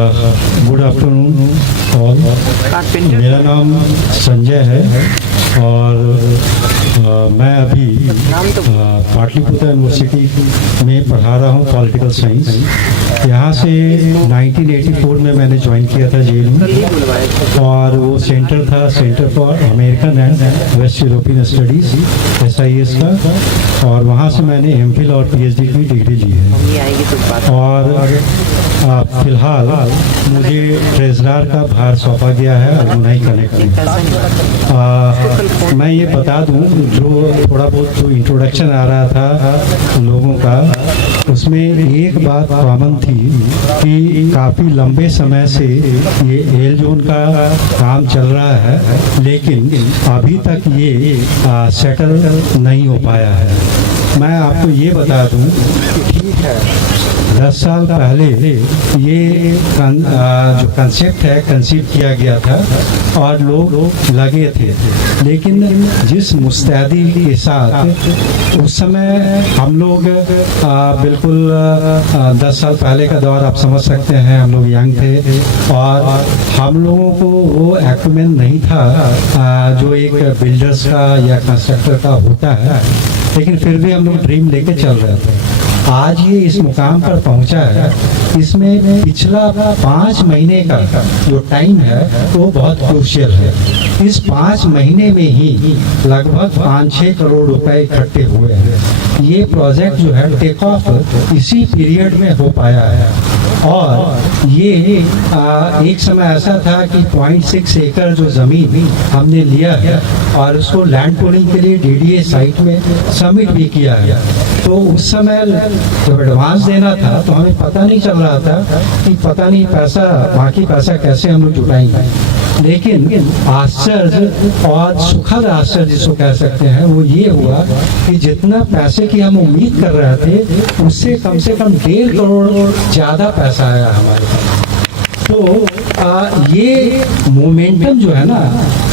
Good afternoon all. मेरा नाम संजय है और मैं अभी पाटलिपुत्र यूनिवर्सिटी में पढ़ा रहा हूँ पॉलिटिकल साइंस। यहाँ से 1984 में मैंने ज्वाइन किया था JNU और वो सेंटर था centre for American and waste European studies SIS का, और वहाँ से मैंने MPhil और PhD की डिग्री ली है। और फिलहाल मुझे ट्रेजरर का भार सौंपा गया है अल्मुनाई कनेक्ट में। मैं ये बता दूं, जो थोड़ा बहुत जो इंट्रोडक्शन आ रहा था लोगों का, उसमें एक बात कॉमन थी कि काफ़ी लंबे समय से ये एल जोन का काम चल रहा है, लेकिन अभी तक ये सेटल नहीं हो पाया है। मैं आपको ये बता दूं, ठीक है 10 साल पहले ये जो कंसेप्ट है कंसीव किया गया था और लोग लगे थे, लेकिन जिस मुस्तैदी के साथ उस समय हम लोग बिल्कुल 10 साल पहले का दौर आप समझ सकते हैं, हम लोग यंग थे और हम लोगों को वो एक्विपमेंट नहीं था जो एक बिल्डर्स का या कंस्ट्रक्टर का होता है, लेकिन फिर भी हम लोग ड्रीम लेके चल रहे थे। आज ये इस मुकाम पर पहुंचा है, इसमें पिछला 5 महीने का जो टाइम है वो बहुत क्रूशियल है। इस 5 महीने में ही लगभग 5-6 करोड़ रुपए इकट्ठे हुए हैं। ये प्रोजेक्ट जो है टेक ऑफ इसी पीरियड में हो पाया है। और ये एक समय ऐसा था कि 0.6 एकड़ जो ज़मीन हमने लिया है और उसको लैंड पूलिंग के लिए DDA साइट में सबमिट भी किया है। तो उस समय जब एडवांस देना था तो हमें पता नहीं चल रहा था कि पता नहीं पैसा बाकी पैसा कैसे हम लोग जुटाएंगे, लेकिन आश्चर्य और सुखद आश्चर्य जिसको कह सकते हैं वो ये हुआ कि जितना पैसे की हम उम्मीद कर रहे थे उससे कम से कम 1.5 करोड़ ज़्यादा पैसा आया हमारे पास। तो ये मोमेंटम जो है ना,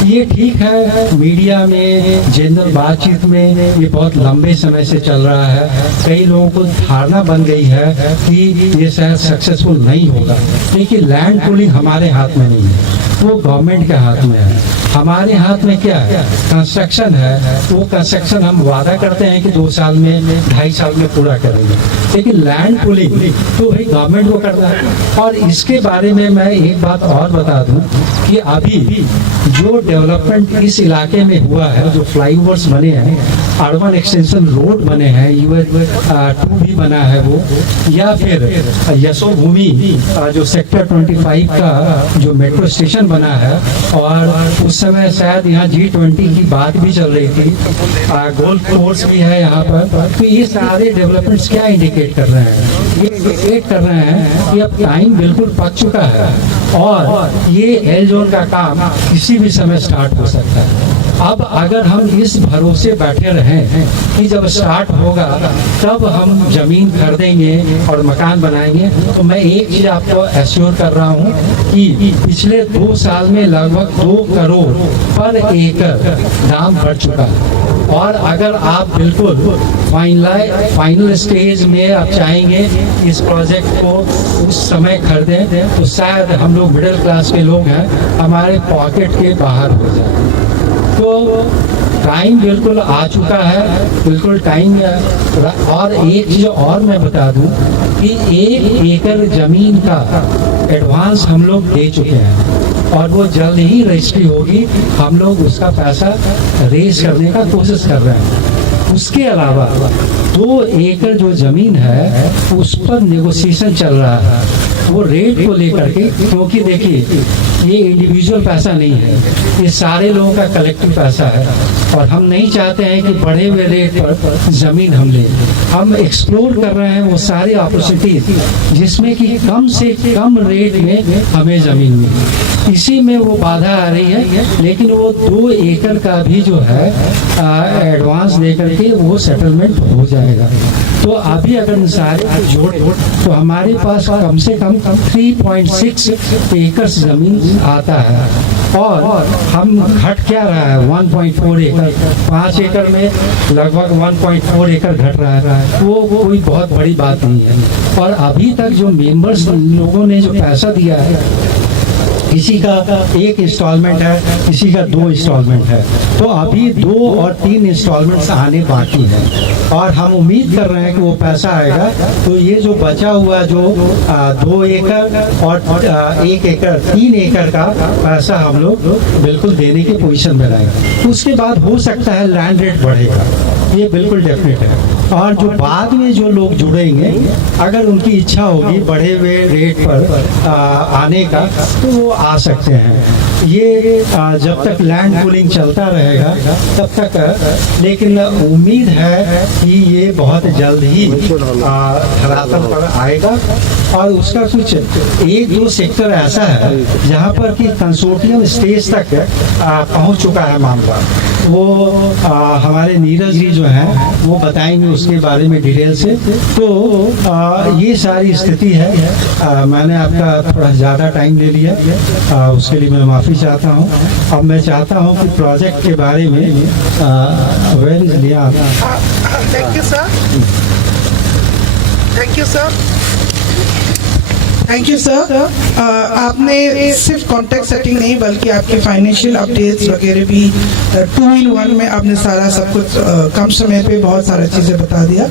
ये ठीक है, मीडिया में जनरल बातचीत में ये बहुत लंबे समय से चल रहा है। कई लोगों को धारणा बन गई है कि ये शायद सक्सेसफुल नहीं होगा, लेकिन लैंड पूलिंग हमारे हाथ में नहीं है, वो गवर्नमेंट के हाथ में है। हमारे हाथ में क्या है? कंस्ट्रक्शन है। वो कंस्ट्रक्शन हम वादा करते हैं कि 2 साल में 2.5 साल में पूरा करेंगे, लेकिन लैंड पूलिंग तो भाई गवर्नमेंट को करना है। और इसके बारे में मैं एक बात और बता दूं कि अभी जो डेवलपमेंट इस इलाके में हुआ है, जो फ्लाईओवर्स बने हैं, अर्बन एक्सटेंशन रोड बने हैं, UH2 भी बना है वो, या फिर यशोभूमि जो सेक्टर 25 का जो मेट्रो स्टेशन बना है, और उस समय शायद यहाँ G20 की बात भी चल रही थी, गोल्फ कोर्स भी है यहाँ पर। तो ये सारे डेवलपमेंट्स क्या इंडिकेट कर रहे हैं? ये इंडिकेट कर रहे हैं कि अब टाइम बिल्कुल पक चुका है और ये एल जोन का काम किसी भी समय स्टार्ट हो सकता है। अब अगर हम इस भरोसे बैठे रहें कि जब स्टार्ट होगा तब हम जमीन खरीदेंगे और मकान बनाएंगे, तो मैं एक चीज आपको एश्योर कर रहा हूँ कि पिछले 2 साल में लगभग 2 करोड़ पर एकड़ दाम बढ़ चुका है। और अगर आप बिल्कुल फाइनल स्टेज में आप चाहेंगे इस प्रोजेक्ट को उस समय खरीदें, तो शायद हम लोग मिडिल क्लास के लोग हैं, हमारे पॉकेट के बाहर हो जाए। तो टाइम बिल्कुल आ चुका है, बिल्कुल टाइम है। और एक चीज़ और मैं बता दूं कि 1 एकड़ ज़मीन का एडवांस हम लोग दे चुके हैं और वो जल्द ही रजिस्ट्री होगी। हम लोग उसका पैसा रेज करने का कोशिश कर रहे हैं। उसके अलावा 2 एकड़ जो ज़मीन है उस पर नेगोशिएशन चल रहा है, वो रेट को लेकर के, क्योंकि देखिए ये इंडिविजुअल पैसा नहीं है, ये सारे लोगों का कलेक्टिव पैसा है और हम नहीं चाहते हैं कि बढ़े हुए रेट पर ज़मीन हम लें। हम एक्सप्लोर कर रहे हैं वो सारी अपॉर्चुनिटीज जिसमें कि कम से कम रेट में हमें ज़मीन मिले। इसी में वो बाधा आ रही है, लेकिन वो 2 एकड़ का भी जो है एडवांस देकर के वो सेटलमेंट हो जाएगा। तो अभी अगर सारे जोड़ तो हमारे पास कम से कम 3.6 एकड़ जमीन आता है, और हम घट क्या रहा है 1.4 एकड़, 5 एकड़ में लगभग 1.4 एकड़ घट रहा है। वो कोई बहुत बड़ी बात नहीं है। और अभी तक जो मेंबर्स लोगों ने जो पैसा दिया है, किसी का 1 इंस्टॉलमेंट है, किसी का 2 इंस्टॉलमेंट है, तो अभी 2 और 3 इंस्टॉलमेंट्स आने बाकी हैं, और हम उम्मीद कर रहे हैं कि वो पैसा आएगा। तो ये जो बचा हुआ जो 2 एकड़ और 1 एकड़ 3 एकड़ का पैसा हम लोग बिल्कुल देने की पोजीशन में रहेंगे। उसके बाद हो सकता है लैंड रेट बढ़ेगा, ये बिल्कुल डेफिनेट है। और जो बाद में जो लोग जुड़ेंगे, अगर उनकी इच्छा होगी बढ़े हुए रेट पर आने का, तो वो आ सकते हैं। ये जब तक लैंड पूलिंग चलता रहेगा तब तक, लेकिन उम्मीद है कि ये बहुत जल्द ही धरातल पर आएगा। और उसका कुछ 1-2 सेक्टर ऐसा है जहाँ पर कि कंसोर्टियम स्टेज तक पहुँच चुका है मामला। वो हमारे नीरज जी जो हैं वो बताएंगे उसके बारे में डिटेल से। तो ये सारी स्थिति है। मैंने आपका थोड़ा ज़्यादा टाइम ले लिया, उसके लिए मैं माफ़ी चाहता हूँ। अब मैं चाहता हूँ कि प्रोजेक्ट के बारे में अवेयरनेस लिया। Thank you sir, thank you sir, thank you sir. आपने सिर्फ कॉन्टैक्ट सेटिंग नहीं बल्कि आपके फाइनेंशियल अपडेट्स वगैरह भी 2 in 1 में आपने सारा सब कुछ कम समय पे बहुत सारा चीज़ें बता दिया।